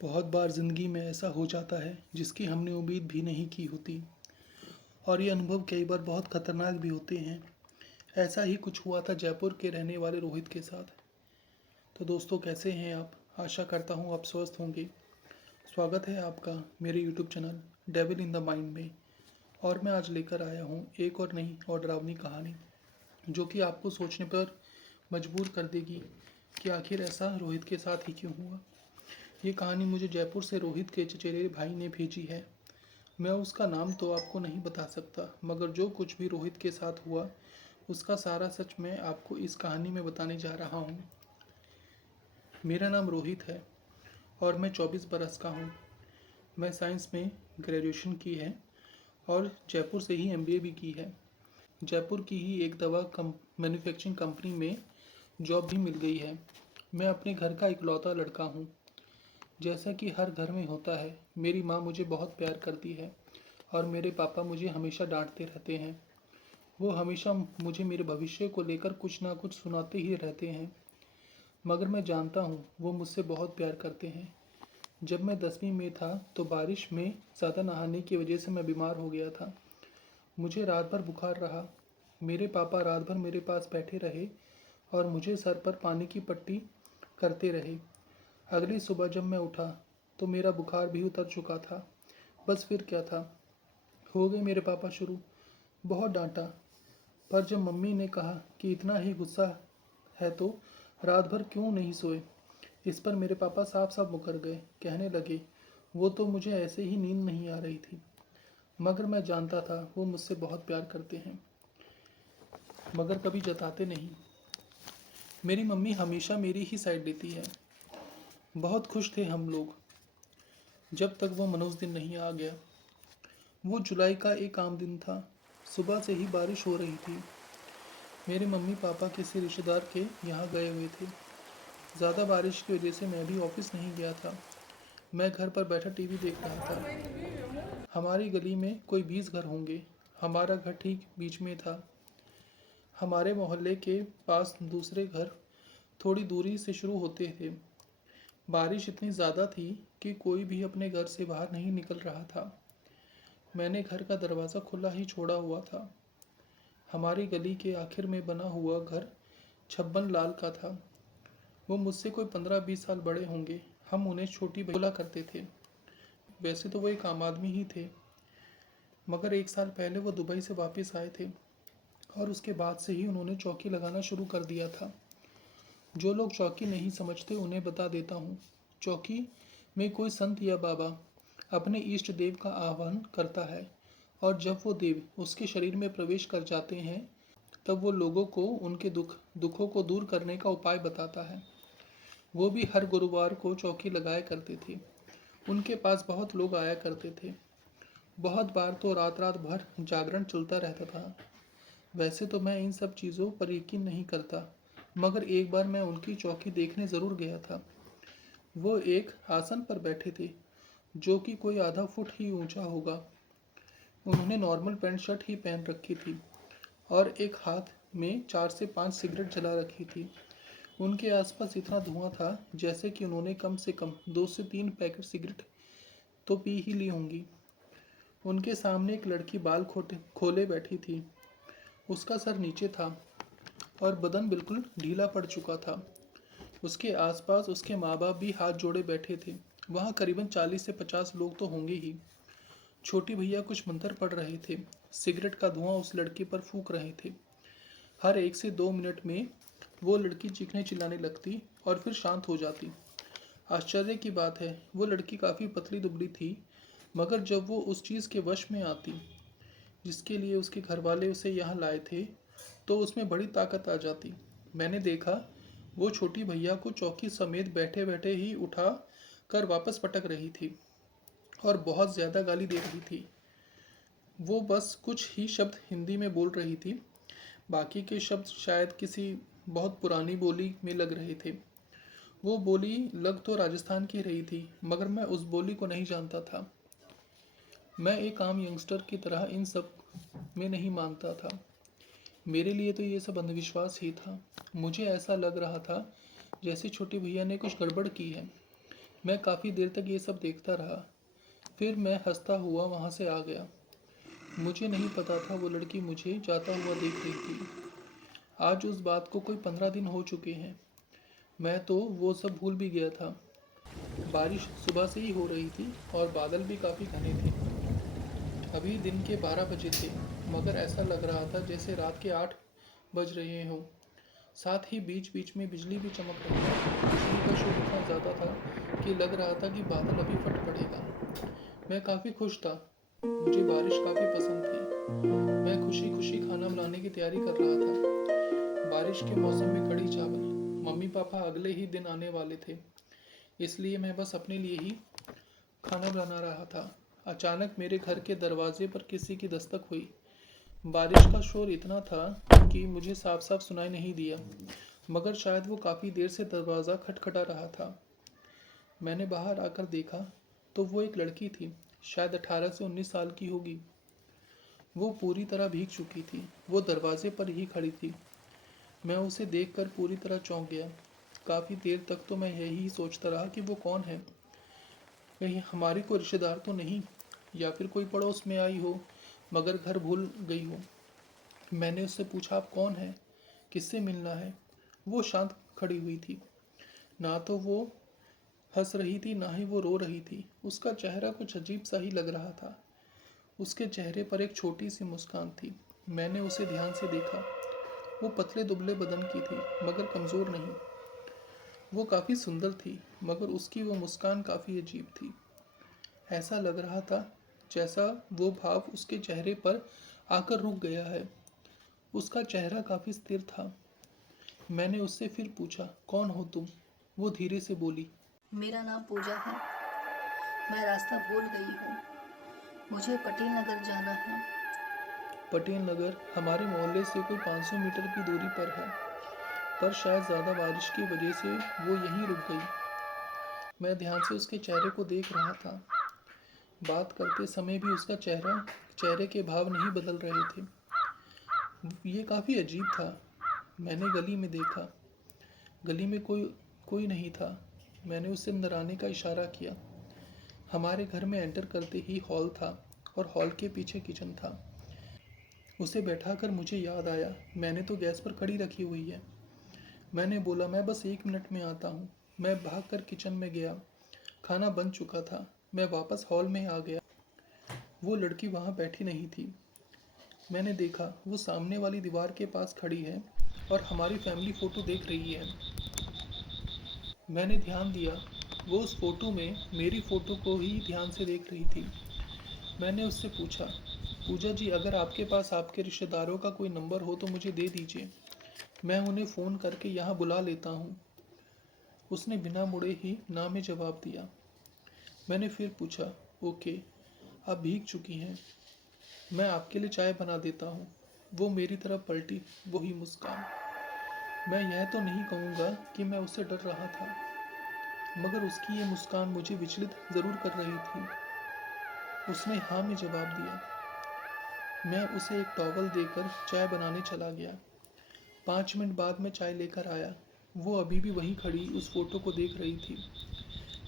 बहुत बार ज़िंदगी में ऐसा हो जाता है जिसकी हमने उम्मीद भी नहीं की होती और ये अनुभव कई बार बहुत खतरनाक भी होते हैं। ऐसा ही कुछ हुआ था जयपुर के रहने वाले रोहित के साथ। तो दोस्तों, कैसे हैं आप? आशा करता हूँ आप स्वस्थ होंगे। स्वागत है आपका मेरे YouTube channel devil in the mind में। और मैं आज लेकर आया हूँ एक और नई और डरावनी कहानी जो कि आपको सोचने पर मजबूर कर देगी कि आखिर ऐसा रोहित के साथ ही क्यों हुआ। ये कहानी मुझे जयपुर से रोहित के चचेरे भाई ने भेजी है। मैं उसका नाम तो आपको नहीं बता सकता, मगर जो कुछ भी रोहित के साथ हुआ उसका सारा सच मैं आपको इस कहानी में बताने जा रहा हूँ। मेरा नाम रोहित है और मैं 24 बरस का हूँ। मैं साइंस में ग्रेजुएशन की है और जयपुर से ही एमबीए भी की है। जयपुर की ही एक दवा मैन्युफैक्चरिंग कंपनी में जॉब भी मिल गई है। मैं अपने घर का इकलौता लड़का हूँ। जैसा कि हर घर में होता है, मेरी माँ मुझे बहुत प्यार करती है और मेरे पापा मुझे हमेशा डांटते रहते हैं। वो हमेशा मुझे मेरे भविष्य को लेकर कुछ ना कुछ सुनाते ही रहते हैं, मगर मैं जानता हूँ वो मुझसे बहुत प्यार करते हैं। जब मैं 10वीं में था तो बारिश में ज़्यादा नहाने की वजह से मैं बीमार हो गया था। मुझे रात भर बुखार रहा। मेरे पापा रात भर मेरे पास बैठे रहे और मुझे सर पर पानी की पट्टी करते रहे। अगली सुबह जब मैं उठा तो मेरा बुखार भी उतर चुका था। बस फिर क्या था, हो गए मेरे पापा शुरू। बहुत डांटा, पर जब मम्मी ने कहा कि इतना ही गुस्सा है तो रात भर क्यों नहीं सोए, इस पर मेरे पापा साफ साफ मुकर गए। कहने लगे वो तो मुझे ऐसे ही नींद नहीं आ रही थी। मगर मैं जानता था वो मुझसे बहुत प्यार करते हैं, मगर कभी जताते नहीं। मेरी मम्मी हमेशा मेरी ही साइड लेती है। बहुत खुश थे हम लोग जब तक वो मनोज दिन नहीं आ गया। वो जुलाई का एक आम दिन था। सुबह से ही बारिश हो रही थी। मेरे मम्मी पापा किसी रिश्तेदार के यहाँ गए हुए थे। ज़्यादा बारिश की वजह से मैं भी ऑफिस नहीं गया था। मैं घर पर बैठा टीवी देख रहा था। हमारी गली में कोई 20 घर होंगे। हमारा घर ठीक बीच में था। हमारे मोहल्ले के पास दूसरे घर थोड़ी दूरी से शुरू होते थे। बारिश इतनी ज़्यादा थी कि कोई भी अपने घर से बाहर नहीं निकल रहा था। मैंने घर का दरवाज़ा खुला ही छोड़ा हुआ था। हमारी गली के आखिर में बना हुआ घर छब्बन लाल का था। वो मुझसे कोई 15-20 साल बड़े होंगे। हम उन्हें छोटी भैया बोला करते थे। वैसे तो वो एक आम आदमी ही थे, मगर एक साल पहले वो दुबई से वापस आए थे और उसके बाद से ही उन्होंने चौकी लगाना शुरू कर दिया था। जो लोग चौकी नहीं समझते उन्हें बता देता हूँ। चौकी में कोई संत या बाबा अपने इष्ट देव का आह्वान करता है और जब वो देव उसके शरीर में प्रवेश कर जाते हैं तब वो लोगों को उनके दुखों को दूर करने का उपाय बताता है। वो भी हर गुरुवार को चौकी लगाया करते थे। उनके पास बहुत लोग आया करते थे। बहुत बार तो रात रात भर जागरण चलता रहता था। वैसे तो मैं इन सब चीज़ों पर यकीन नहीं करता, मगर एक बार मैं उनकी चौकी देखने ज़रूर गया था। वो एक आसन पर बैठे थे जो कि कोई आधा फुट ही ऊंचा होगा। उन्होंने नॉर्मल पैंट शर्ट ही पहन रखी थी और एक हाथ में 4 से 5 सिगरेट जला रखी थी। उनके आसपास इतना धुआं था जैसे कि उन्होंने कम से कम 2 से 3 पैकेट सिगरेट तो पी ही ली होंगी। उनके सामने एक लड़की बाल खोले बैठी थी। उसका सर नीचे था और बदन बिल्कुल ढीला पड़ चुका था। उसके आसपास उसके माँ बाप भी हाथ जोड़े बैठे थे। वहाँ करीबन 40 से 50 लोग तो होंगे ही। छोटी भैया कुछ मंत्र पढ़ रहे थे। सिगरेट का धुआं उस लड़की पर फूंक रहे थे। हर 1 से 2 मिनट में वो लड़की चीखने चिल्लाने लगती और फिर शांत हो जाती। आश्चर्य की बात है, वो लड़की काफ़ी पतली दुबली थी, मगर जब वो उस चीज़ के वश में आती जिसके लिए उसके घर वाले उसे यहाँ लाए थे, तो उसमें बड़ी ताकत आ जाती। मैंने देखा वो छोटी भैया को चौकी समेत बैठे बैठे ही उठा कर वापस पटक रही थी और बहुत ज़्यादा गाली दे रही थी। वो बस कुछ ही शब्द हिंदी में बोल रही थी, बाकी के शब्द शायद किसी बहुत पुरानी बोली में लग रहे थे। वो बोली लग तो राजस्थान की रही थी, मगर मैं उस बोली को नहीं जानता था। मैं एक आम यंगस्टर की तरह इन सब में नहीं मानता था। मेरे लिए तो ये सब अंधविश्वास ही था। मुझे ऐसा लग रहा था जैसे छोटी भैया ने कुछ गड़बड़ की है। मैं काफ़ी देर तक ये सब देखता रहा। फिर मैं हंसता हुआ वहाँ से आ गया। मुझे नहीं पता था वो लड़की मुझे जाता हुआ देख रही थी। आज उस बात को कोई 15 दिन हो चुके हैं। मैं तो वो सब भूल भी गया था। बारिश सुबह से ही हो रही थी और बादल भी काफ़ी घने थे। अभी दिन के 12 बजे थे, मगर ऐसा लग रहा था जैसे रात के 8 बज रहे हों। साथ ही बीच बीच में बिजली भी चमक रही थी। बिजली का शोर इतना ज़्यादा था कि लग रहा था कि बादल अभी फट पड़ेगा। मैं काफ़ी खुश था। मुझे बारिश काफ़ी पसंद थी। मैं खुशी खुशी खाना बनाने की तैयारी कर रहा था। बारिश के मौसम में कढ़ी चावल। मम्मी पापा अगले ही दिन आने वाले थे, इसलिए मैं बस अपने लिए ही खाना बना रहा था। अचानक मेरे घर के दरवाजे पर किसी की दस्तक हुई। बारिश का शोर इतना था कि मुझे साफ साफ सुनाई नहीं दिया, मगर शायद वो काफ़ी देर से दरवाज़ा खटखटा रहा था। मैंने बाहर आकर देखा तो वो एक लड़की थी, शायद 18 से 19 साल की होगी। वो पूरी तरह भीग चुकी थी। वो दरवाजे पर ही खड़ी थी। मैं उसे देखकर पूरी तरह चौंक गया। काफ़ी देर तक तो मैं यही सोचता रहा कि वो कौन है। कहीं हमारी कोई रिश्तेदार तो नहीं, या फिर कोई पड़ोस में आई हो मगर घर भूल गई हो। मैंने उससे पूछा, आप कौन है, किससे मिलना है। वो शांत खड़ी हुई थी। ना तो वो हंस रही थी ना ही वो रो रही थी। उसका चेहरा कुछ अजीब सा ही लग रहा था। उसके चेहरे पर एक छोटी सी मुस्कान थी। मैंने उसे ध्यान से देखा। वो पतले दुबले बदन की थी, मगर कमज़ोर नहीं। वो काफ़ी सुंदर थी, मगर उसकी वो मुस्कान काफ़ी अजीब थी। ऐसा लग रहा था जैसा वो भाव उसके चेहरे पर आकर रुक गया है। उसका चेहरा काफ़ी स्थिर था। मैंने उससे फिर पूछा, कौन हो तुम? वो धीरे से बोली, मेरा नाम पूजा है। मैं रास्ता भूल गई हूँ। मुझे पटेल नगर जाना है। पटेल नगर हमारे मोहल्ले से कोई 500 मीटर की दूरी पर है, पर शायद ज़्यादा बारिश की वजह से वो यहीं रुक गई। मैं ध्यान से उसके चेहरे को देख रहा था। बात करते समय भी उसका चेहरे के भाव नहीं बदल रहे थे। ये काफ़ी अजीब था। मैंने गली में देखा। गली में कोई कोई नहीं था। मैंने उससे अंदर आने का इशारा किया। हमारे घर में एंटर करते ही हॉल था और हॉल के पीछे किचन था। उसे बैठाकर मुझे याद आया, मैंने तो गैस पर कड़ी रखी हुई है। मैंने बोला, मैं बस 1 मिनट में आता हूँ। मैं भागकर किचन में गया। खाना बन चुका था। मैं वापस हॉल में आ गया। वो लड़की वहाँ बैठी नहीं थी। मैंने देखा वो सामने वाली दीवार के पास खड़ी है और हमारी फैमिली फ़ोटो देख रही है। मैंने ध्यान दिया, वो उस फ़ोटो में मेरी फ़ोटो को ही ध्यान से देख रही थी। मैंने उससे पूछा, पूजा जी, अगर आपके पास आपके रिश्तेदारों का कोई नंबर हो तो मुझे दे दीजिए। मैं उन्हें फ़ोन करके यहाँ बुला लेता हूँ। उसने बिना मुड़े ही ना में जवाब दिया। मैंने फिर पूछा, ओके, आप भीग चुकी हैं, मैं आपके लिए चाय बना देता हूँ। वो मेरी तरफ पलटी, वही मुस्कान। मैं यह तो नहीं कहूँगा कि मैं उससे डर रहा था, मगर उसकी ये मुस्कान मुझे विचलित ज़रूर कर रही थी। उसने हाँ में जवाब दिया। मैं उसे एक टॉवल देकर चाय बनाने चला गया। 5 मिनट बाद मैं चाय लेकर आया। वो अभी भी वहीं खड़ी उस फोटो को देख रही थी।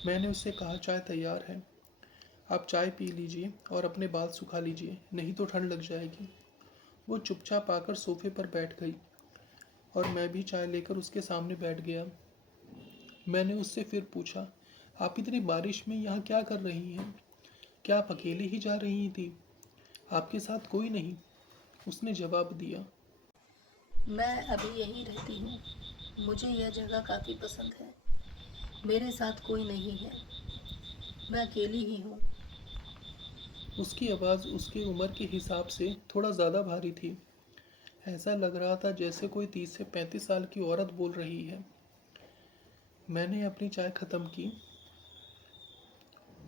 मैंने उससे कहा, चाय तैयार है, आप चाय पी लीजिए और अपने बाल सुखा लीजिए, नहीं तो ठंड लग जाएगी। वो चुपचाप आकर सोफे पर बैठ गई और मैं भी चाय लेकर उसके सामने बैठ गया। मैंने उससे फिर पूछा, आप इतनी बारिश में यहाँ क्या कर रही हैं? क्या आप अकेली ही जा रही थी? आपके साथ कोई नहीं? उसने जवाब दिया, मैं अभी यहीं रहती हूँ। मुझे यह जगह काफ़ी पसंद है। मेरे साथ कोई नहीं है। मैं अकेली ही हूँ। उसकी आवाज़ उसकी उम्र के हिसाब से थोड़ा ज़्यादा भारी थी। ऐसा लग रहा था जैसे कोई 30 से 35 साल की औरत बोल रही है। मैंने अपनी चाय ख़त्म की।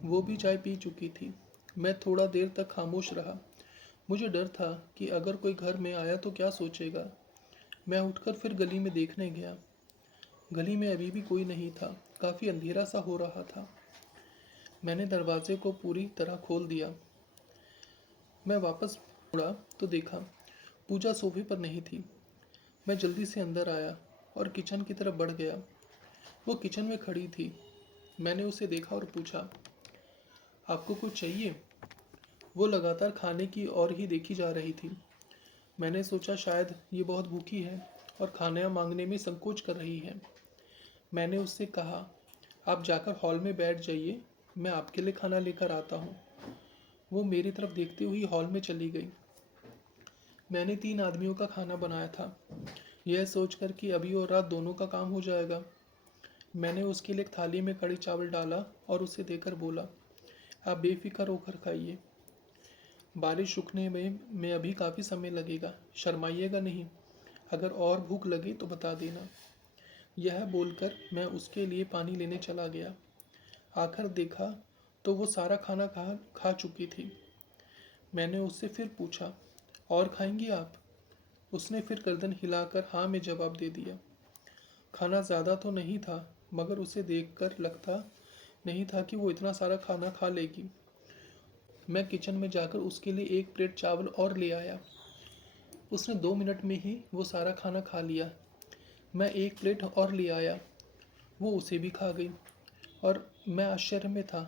वो भी चाय पी चुकी थी। मैं थोड़ा देर तक खामोश रहा। मुझे डर था कि अगर कोई घर में आया तो क्या सोचेगा। मैं उठकर फिर गली में देखने गया। गली में अभी भी कोई नहीं था। काफ़ी अंधेरा सा हो रहा था। मैंने दरवाजे को पूरी तरह खोल दिया। मैं वापस मुड़ा तो देखा पूजा सोफे पर नहीं थी। मैं जल्दी से अंदर आया और किचन की तरफ बढ़ गया। वो किचन में खड़ी थी। मैंने उसे देखा और पूछा, आपको कुछ चाहिए? वो लगातार खाने की ओर ही देखी जा रही थी। मैंने सोचा शायद ये बहुत भूखी है और खाना मांगने में संकोच कर रही है। मैंने उससे कहा, आप जाकर हॉल में बैठ जाइए, मैं आपके लिए खाना लेकर आता हूँ। वो मेरी तरफ देखते हुए हॉल में चली गई। मैंने 3 आदमियों का खाना बनाया था, यह सोचकर कि अभी और रात दोनों का काम हो जाएगा। मैंने उसके लिए एक थाली में कड़ी चावल डाला और उसे देकर बोला, आप बेफिक्र होकर खाइए। बारिश रुकने में अभी काफ़ी समय लगेगा, शर्माइएगा नहीं। अगर और भूख लगे तो बता देना। यह बोलकर मैं उसके लिए पानी लेने चला गया। आकर देखा तो वो सारा खाना खा चुकी थी। मैंने उससे फिर पूछा, और खाएंगी आप? उसने फिर गर्दन हिलाकर हाँ में जवाब दे दिया। खाना ज़्यादा तो नहीं था, मगर उसे देखकर लगता नहीं था कि वो इतना सारा खाना खा लेगी। मैं किचन में जाकर उसके लिए 1 प्लेट चावल और ले आया। उसने 2 मिनट में ही वो सारा खाना खा लिया। मैं 1 प्लेट और ले आया, वो उसे भी खा गई। और मैं आश्चर्य में था,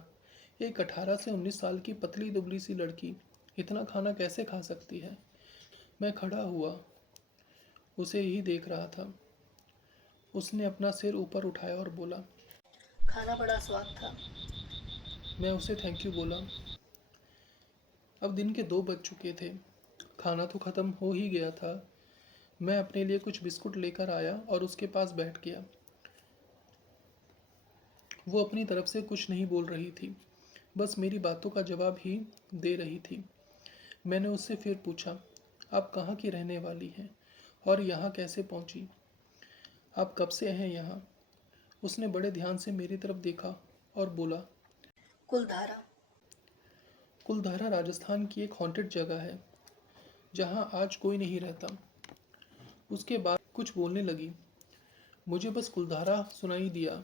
एक 18 से 19 साल की पतली दुबली सी लड़की इतना खाना कैसे खा सकती है? मैं खड़ा हुआ, उसे ही देख रहा था। उसने अपना सिर ऊपर उठाया और बोला, खाना बड़ा स्वाद था। मैं उसे थैंक यू बोला। अब दिन के 2 बज चुके थे। खाना तो ख़त्म हो ही गया था। मैं अपने लिए कुछ बिस्कुट लेकर आया और उसके पास बैठ गया। वो अपनी तरफ से कुछ नहीं बोल रही थी, बस मेरी बातों का जवाब ही दे रही थी। मैंने उससे फिर पूछा, आप कहाँ की रहने वाली हैं और यहाँ कैसे पहुँची? आप कब से हैं यहाँ? उसने बड़े ध्यान से मेरी तरफ देखा और बोला, कुलधारा। कुलधारा राजस्थान की एक हॉन्टेड जगह है, जहाँ आज कोई नहीं रहता। उसके बाद कुछ बोलने लगी। मुझे बस कुलधारा सुनाई दिया।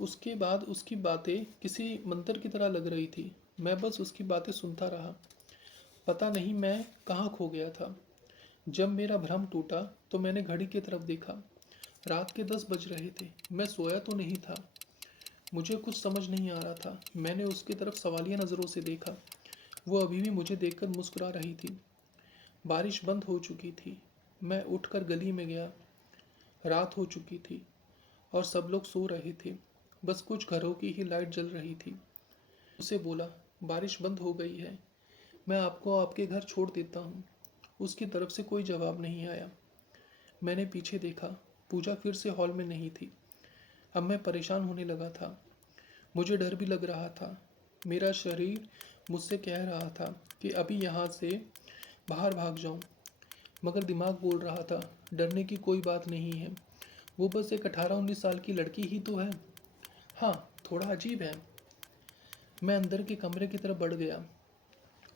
उसके बाद उसकी बातें किसी मंत्र की तरह लग रही थी। मैं बस उसकी बातें सुनता रहा। पता नहीं मैं कहाँ खो गया था। जब मेरा भ्रम टूटा तो मैंने घड़ी की तरफ देखा। रात के 10 बज रहे थे। मैं सोया तो नहीं था। मुझे कुछ समझ नहीं आ रहा था। मैंने उसकी तरफ सवालिया नज़रों से देखा। वो अभी भी मुझे देखकर मुस्कुरा रही थी। बारिश बंद हो चुकी थी। मैं उठकर गली में गया। रात हो चुकी थी और सब लोग सो रहे थे। बस कुछ घरों की ही लाइट जल रही थी। उसे बोला, बारिश बंद हो गई है, मैं आपको आपके घर छोड़ देता हूँ। उसकी तरफ से कोई जवाब नहीं आया। मैंने पीछे देखा, पूजा फिर से हॉल में नहीं थी। अब मैं परेशान होने लगा था। मुझे डर भी लग रहा था। मेरा शरीर मुझसे कह रहा था कि अभी यहाँ से बाहर भाग जाऊँ, मगर दिमाग बोल रहा था, डरने की कोई बात नहीं है। वो बस एक 18-19 साल की लड़की ही तो है। हाँ, थोड़ा अजीब है। मैं अंदर के कमरे की तरफ बढ़ गया।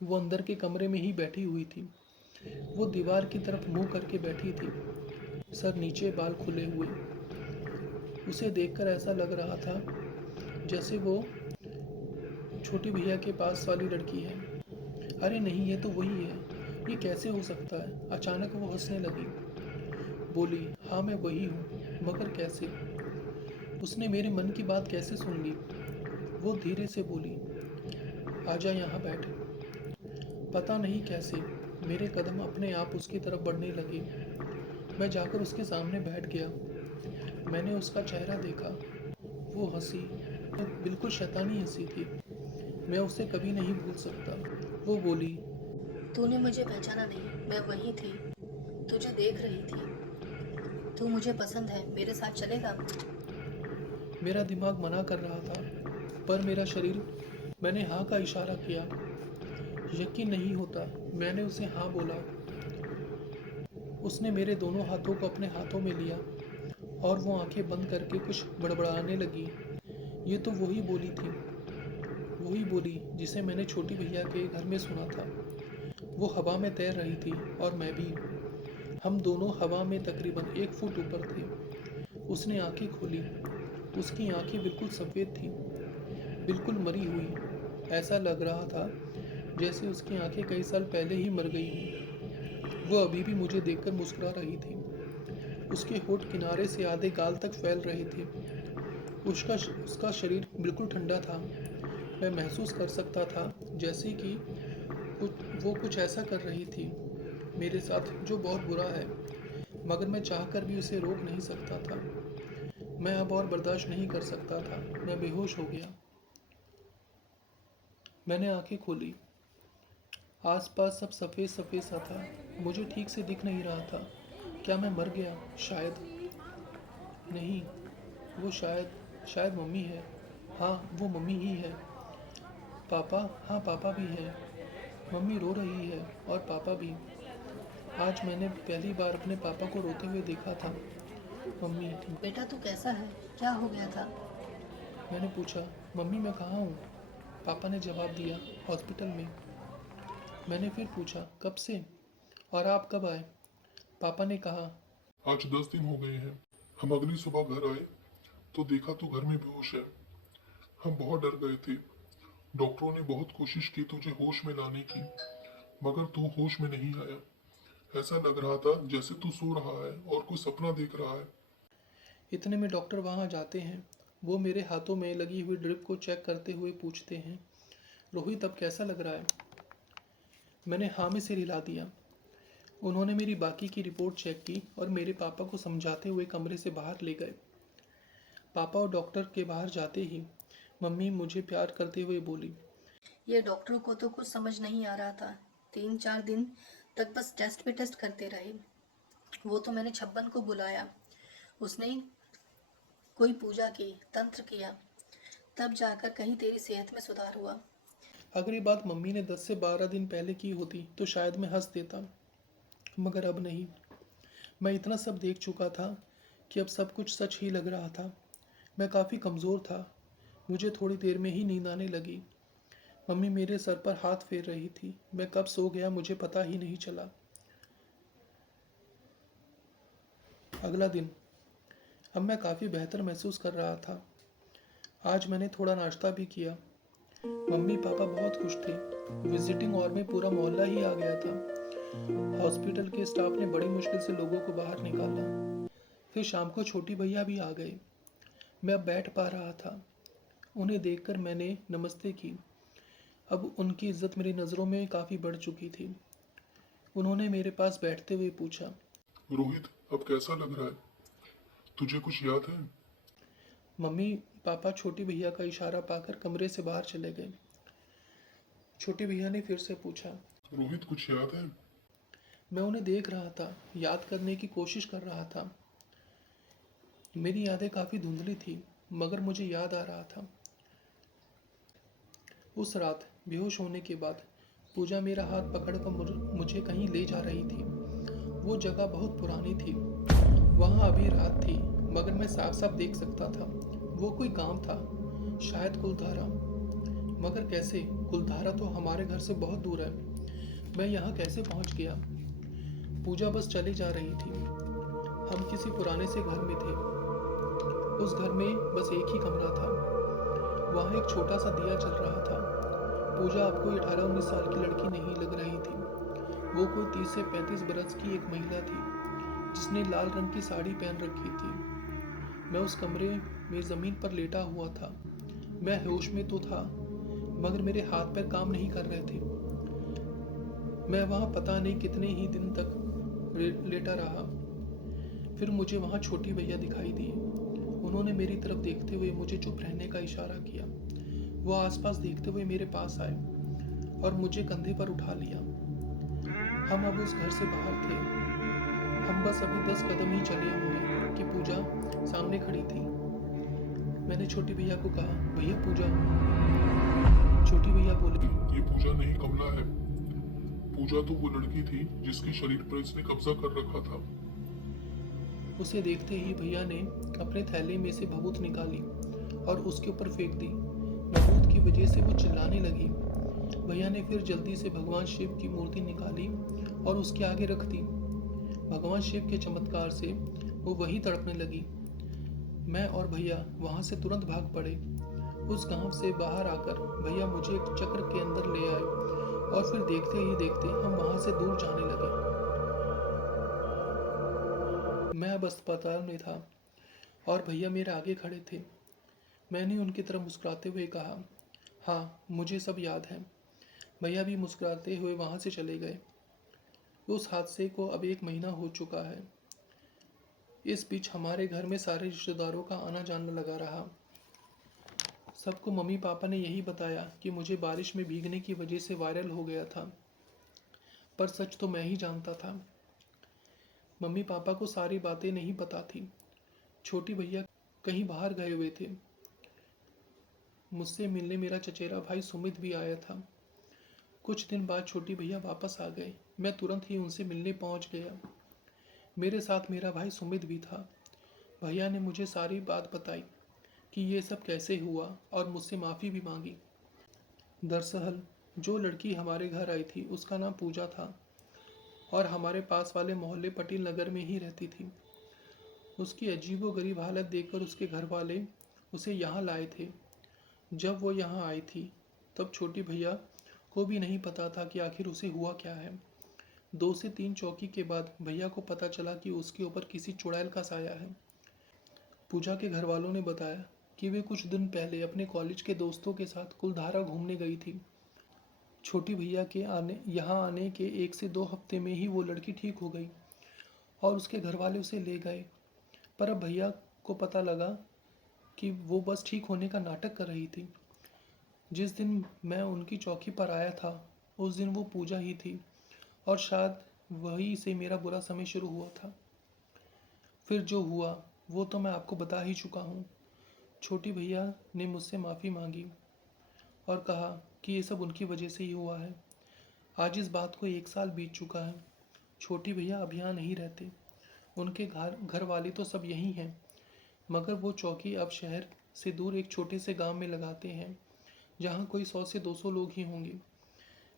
वो अंदर के कमरे में ही बैठी हुई थी। वो दीवार की तरफ मुंह करके बैठी थी, सर नीचे, बाल खुले हुए। उसे देखकर ऐसा लग रहा था जैसे वो छोटी भैया के पास वाली लड़की है। अरे नहीं, ये तो वही है। ये कैसे हो सकता है? अचानक वो हंसने लगी। बोली, हाँ मैं वही हूँ, मगर कैसे? उसने मेरे मन की बात कैसे सुन ली? वो धीरे से बोली, आजा यहाँ बैठ। पता नहीं कैसे मेरे कदम अपने आप उसकी तरफ बढ़ने लगे। मैं जाकर उसके सामने बैठ गया। मैंने उसका चेहरा देखा। वो हंसी, बिल्कुल शैतानी हंसी थी। मैं उसे कभी नहीं भूल सकता। वो बोली, तूने मुझे पहचाना नहीं, मैं वही थी, तुझे देख रही थी। तू मुझे पसंद है, मेरे साथ चलेगा? मेरा दिमाग मना कर रहा था, पर मेरा शरीर, मैंने हाँ का इशारा किया। यकीन नहीं होता, मैंने उसे हाँ बोला। उसने मेरे दोनों हाथों को अपने हाथों में लिया और वो आंखें बंद करके कुछ बड़बड़ाने लगी। ये तो वही बोली थी, वही बोली जिसे मैंने छोटी भैया के घर में सुना था। वो हवा में तैर रही थी और मैं भी। हम दोनों हवा में तकरीबन 1 फुट ऊपर थे। उसने आंखें खोली। उसकी आंखें बिल्कुल सफ़ेद थीं, बिल्कुल मरी हुई। ऐसा लग रहा था जैसे उसकी आंखें कई साल पहले ही मर गई हों। वो अभी भी मुझे देखकर मुस्कुरा रही थी। उसके होठ किनारे से आधे गाल तक फैल रहे थे। उसका शरीर बिल्कुल ठंडा था। मैं महसूस कर सकता था जैसे कि वो कुछ ऐसा कर रही थी मेरे साथ जो बहुत बुरा है, मगर मैं चाहकर भी उसे रोक नहीं सकता था। मैं अब और बर्दाश्त नहीं कर सकता था। मैं बेहोश हो गया। मैंने आंखें खोली। आसपास सब सफ़ेद सफ़ेद सा था। मुझे ठीक से दिख नहीं रहा था। क्या मैं मर गया? शायद नहीं। वो शायद शायद मम्मी है। हाँ, वो मम्मी ही है। पापा, हाँ पापा भी है। मम्मी रो रही है और पापा भी। आज मैंने पहली बार अपने पापा को रोते हुए देखा था। मम्मी, बेटा तू कैसा है? क्या हो गया था? मैंने पूछा। मम्मी मैं कहाँ हूँ? पापा ने जवाब दिया, हॉस्पिटल में। मैंने फिर पूछा, कब से? और आप कब आए? पापा ने कहा, आज 10 दिन हो गए हैं। हम अगली सुबह घर आए तो देखा तू घर में बेहोश है। हम बहुत डर गए थे। डॉक्टरों ने बहुत कोशिश की तुझे होश में लाने की, मगर तू होश में नहीं आया। ऐसा लग रहा था जैसे तू सो रहा है और कोई सपना देख रहा है। इतने में डॉक्टर वहाँ जाते हैं। वो मेरे हाथों में लगी हुई ड्रिप को चेक करते हुए पूछते हैं, रोहित अब कैसा लग रहा है? मैंने हाँ में सिर हिला दिया। उन्होंने मेरी बाकी की रिपोर्ट चेक की और मेरे पापा को समझाते हुए कमरे से बाहर ले गए। पापा और डॉक्टर के बाहर जाते ही मम्मी मुझे प्यार करते हुए बोली, ये डॉक्टरों को तो कुछ समझ नहीं आ रहा था। 3-4 दिन तक बस टेस्ट पे टेस्ट करते रहे। वो तो मैंने छप्पन को बुलाया। उसने कोई पूजा की, तंत्र किया, तब जाकर कहीं तेरी सेहत में सुधार हुआ। अगर ये बात मम्मी ने 10 से 12 दिन पहले की होती तो शायद मैं हंस देता, मगर अब नहीं। मैं इतना सब देख चुका था कि अब सब कुछ सच ही लग रहा था। मैं काफ़ी कमज़ोर था। मुझे थोड़ी देर में ही नींद आने लगी। मम्मी मेरे सर पर हाथ फेर रही थी। मैं कब सो गया मुझे पता ही नहीं चला। अगला दिन। अब मैं काफ़ी बेहतर महसूस कर रहा था। आज मैंने थोड़ा नाश्ता भी किया। मम्मी पापा बहुत खुश थे। विजिटिंग हॉल में पूरा मोहल्ला ही आ गया था। हॉस्पिटल के स्टाफ ने बड़ी मुश्किल से लोगों को बाहर निकाला। फिर शाम को छोटी भैया भी आ गए। मैं अब बैठ पा रहा था। उन्हें देखकर मैंने नमस्ते की। अब उनकी इज्जत मेरी नज़रों में काफ़ी बढ़ चुकी थी। उन्होंने मेरे पास बैठते हुए पूछा, रोहित अब कैसा लग रहा है? तुझे कुछ याद है? मम्मी पापा छोटी भैया का इशारा पाकर कमरे से बाहर चले गए। छोटी भैया ने फिर से पूछा। रोहित कुछ याद है? मैं उन्हें देख रहा था, याद करने की कोशिश कर रहा था। मेरी यादें काफ़ी धुंधली थी, मगर मुझे याद आ रहा था। उस रात बेहोश होने के बाद पूजा मेरा हाथ पकड़कर मुझे कहीं ले जा रही थी। वो जगह बहुत पुरानी थी। वहाँ अभी रात थी, मगर मैं साफ साफ देख सकता था। वो कोई गांव था, शायद कुलधारा। मगर कैसे? कुलधारा तो हमारे घर से बहुत दूर है। मैं यहाँ कैसे पहुँच गया? पूजा बस चली जा रही थी। हम किसी पुराने से घर में थे। उस घर में बस एक ही कमरा था। वहाँ एक छोटा सा दिया जल रहा था। पूजा अब कोई 18-19 साल की लड़की नहीं लग रही थी। वो कोई 30 से 35 बरस की एक महिला थी, जिसने लाल रंग की साड़ी पहन रखी थी। मैं उस कमरे में ज़मीन पर लेटा हुआ था। मैं होश में तो था, मगर मेरे हाथ पैर काम नहीं कर रहे थे। मैं वहाँ पता नहीं कितने ही दिन तक लेटा रहा। फिर मुझे वहाँ छोटी भैया दिखाई दी। उन्होंने मेरी तरफ देखते हुए मुझे चुप रहने का इशारा किया। वो आसपास देखते हुए मेरे पास आए और मुझे कंधे पर उठा लिया। हम अब उस घर से बाहर थे। हम बस अभी 10 कदम ही चले होंगे कि पूजा सामने खड़ी थी। मैंने छोटी भैया को कहा, भैया पूजा। छोटी भैया बोली, ये पूजा नहीं कमला है। पूजा तो वो लड़की थी जिसके शरीर पर इसने कब्जा कर रखा था। उसे देखते ही भैया ने अपने थैले में से भभूत निकाली और उसके ऊपर फेंक दी। भभूत की वजह से वो चिल्लाने लगी। भैया ने फिर जल्दी से भगवान शिव की मूर्ति निकाली और उसके आगे रख दी। भगवान शिव के चमत्कार से वो वहीं तड़पने लगी। मैं और भैया वहाँ से तुरंत भाग पड़े। उस गांव से बाहर आकर भैया मुझे एक चक्र के अंदर ले आए और फिर देखते ही देखते हम वहाँ से दूर जाने लगे। मैं अब अस्पताल में था और भैया मेरे आगे खड़े थे। मैंने उनकी तरफ मुस्कुराते हुए कहा, हाँ मुझे सब याद है। भैया भी मुस्कुराते हुए वहाँ से चले गए। उस हादसे को अब 1 महीना हो चुका है। इस बीच हमारे घर में सारे रिश्तेदारों का आना जाना लगा रहा। सबको मम्मी पापा ने यही बताया कि मुझे बारिश में भीगने की वजह से वायरल हो गया था, पर सच तो मैं ही जानता था। मम्मी पापा को सारी बातें नहीं पता थी। छोटी भैया कहीं बाहर गए हुए थे। मुझसे मिलने मेरा चचेरा भाई सुमित भी आया था। कुछ दिन बाद छोटी भैया वापस आ गए। मैं तुरंत ही उनसे मिलने पहुंच गया। मेरे साथ मेरा भाई सुमित भी था। भैया ने मुझे सारी बात बताई कि ये सब कैसे हुआ और मुझसे माफ़ी भी मांगी। दरअसल जो लड़की हमारे घर आई थी उसका नाम पूजा था और हमारे पास वाले मोहल्ले पटेल नगर में ही रहती थी। उसकी अजीबोगरीब हालत देखकर उसके घर वाले उसे यहाँ लाए थे। जब वो यहाँ आई थी तब छोटी भैया को भी नहीं पता था कि आखिर उसे हुआ क्या है। 2 से 3 चौकी के बाद भैया को पता चला कि उसके ऊपर किसी चुड़ैल का साया है। पूजा के घर वालों ने बताया कि वे कुछ दिन पहले अपने कॉलेज के दोस्तों के साथ कुलधारा घूमने गई थी। छोटी भैया के यहाँ आने के 1 से 2 हफ्ते में ही वो लड़की ठीक हो गई और उसके घर वाले उसे ले गए। पर अब भैया को पता लगा कि वो बस ठीक होने का नाटक कर रही थी। जिस दिन मैं उनकी चौकी पर आया था उस दिन वो पूजा ही थी और शायद वहीं से मेरा बुरा समय शुरू हुआ था। फिर जो हुआ वो तो मैं आपको बता ही चुका हूँ। छोटी भैया ने मुझसे माफ़ी मांगी और कहा कि ये सब उनकी वजह से ही हुआ है। आज इस बात को 1 साल बीत चुका है। छोटी भैया अब यहाँ नहीं रहते। उनके घर वाले तो सब यहीं हैं, मगर वो चौकी अब शहर से दूर एक छोटे से गांव में लगाते हैं जहाँ कोई 100 से 200 लोग ही होंगे।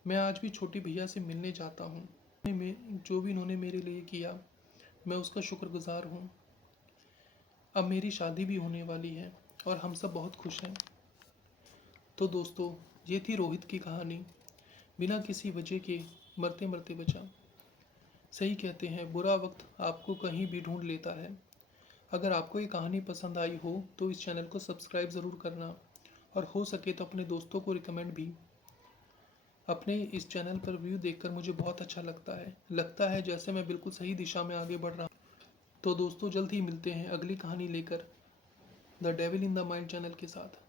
मैं आज भी छोटी भैया से मिलने जाता हूँ। जो भी इन्होंने मेरे लिए किया मैं उसका शुक्रगुजार हूँ। अब मेरी शादी भी होने वाली है और हम सब बहुत खुश हैं। तो दोस्तों, ये थी रोहित की कहानी। बिना किसी वजह के मरते मरते बचा। सही कहते हैं, बुरा वक्त आपको कहीं भी ढूंढ लेता है। अगर आपको ये कहानी पसंद आई हो तो इस चैनल को सब्सक्राइब ज़रूर करना और हो सके तो अपने दोस्तों को रिकमेंड भी। अपने इस चैनल पर व्यू देखकर मुझे बहुत अच्छा लगता है जैसे मैं बिल्कुल सही दिशा में आगे बढ़ रहा हूँ। तो दोस्तों, जल्द ही मिलते हैं अगली कहानी लेकर the devil in the mind channel के साथ।